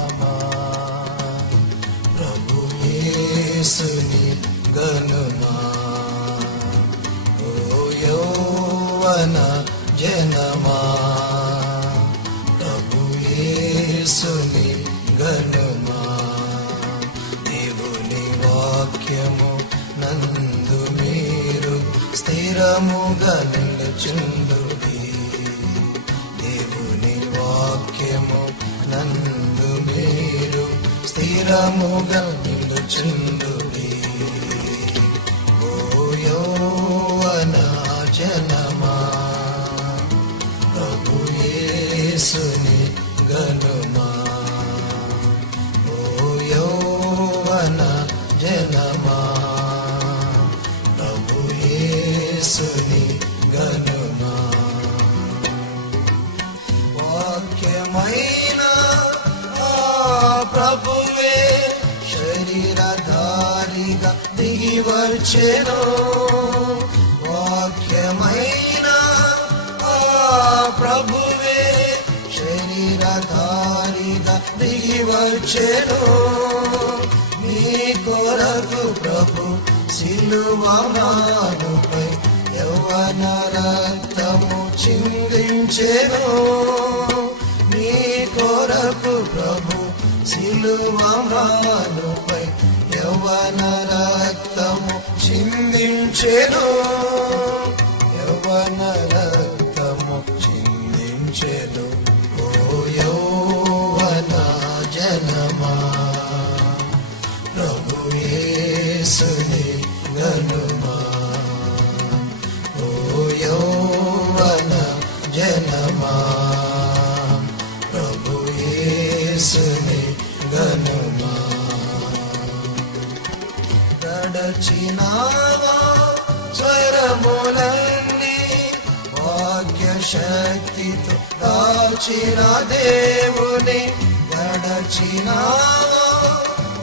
జనమా ప్రభు యేసుని గనుమా. ఓ యౌవన జనమా ప్రభు యేసుని గనుమా. దేవుని వాక్యము నందు మీరు స్థిరముగా నిలుచుండుడి. దేవుని వాక్యము నందు మీరు స్థిరముగా నిలుచుండుడి. ఓ యౌవన జనమా ప్రభు యేసుని గనుమా. ఓ యౌవన జనమా ప్రభు యేసుని గనుమా. వాక్యమైన ఆ ప్రభువే శరీరధారిగా దిగి వచ్చెను. వాక్యమైన ఆ ప్రభువే శరీరధారిగా దిగి వచ్చెను. మీ కొరకు ప్రభు సిలువ మ్రానుపై యవ్వన రక్తము చిందించెను. మీ కొరకు ప్రభు సిలువ మ్రానుపై యవ్వన రక్తము చిందించెను. యవ్వన రక్తము చిందించెను. ఓ యౌవన జనమా ప్రభు యేసుని గనుమా. ఓ యౌవన జనమా ప్రభు యేసుని గనుమా. గడచినావా స్వరములన్నీ వాక్య శక్తితో దాచిన దేవుని. గడచినావా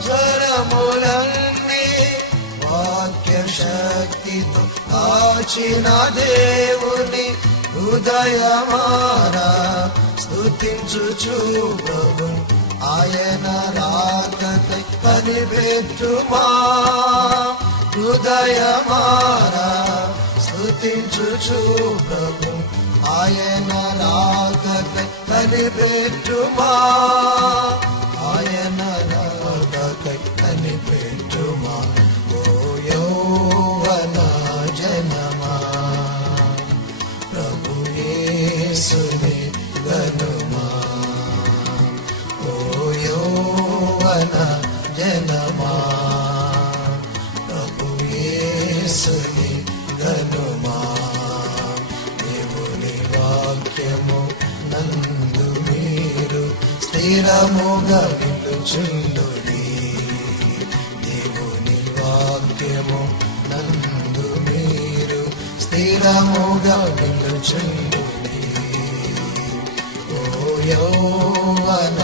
స్వరములన్నీ వాక్య శక్తితో దాచిన దేవుని. హృదయమారా స్తుతించుచు ప్రభు ఆయన రాకకై కనిపెట్టుమా. హృదయమారా స్తుతించుచు ప్రభు ఆయన రాకకై కనిపెట్టుమా. ఆయన రాకకై కనిపెట్టుమా. ఓ యౌవన జనమా ప్రభు యేసుని గనుమా. ఓ యౌవన జనమా ప్రభు యేసుని గనుమా. దేవుని వాక్యము నందు మీరు స్థిరముగా నిలుచుండుడి. దేవుని వాక్యము నందు మీరు స్థిరముగా నిలుచుండుడి. ఓ యౌవన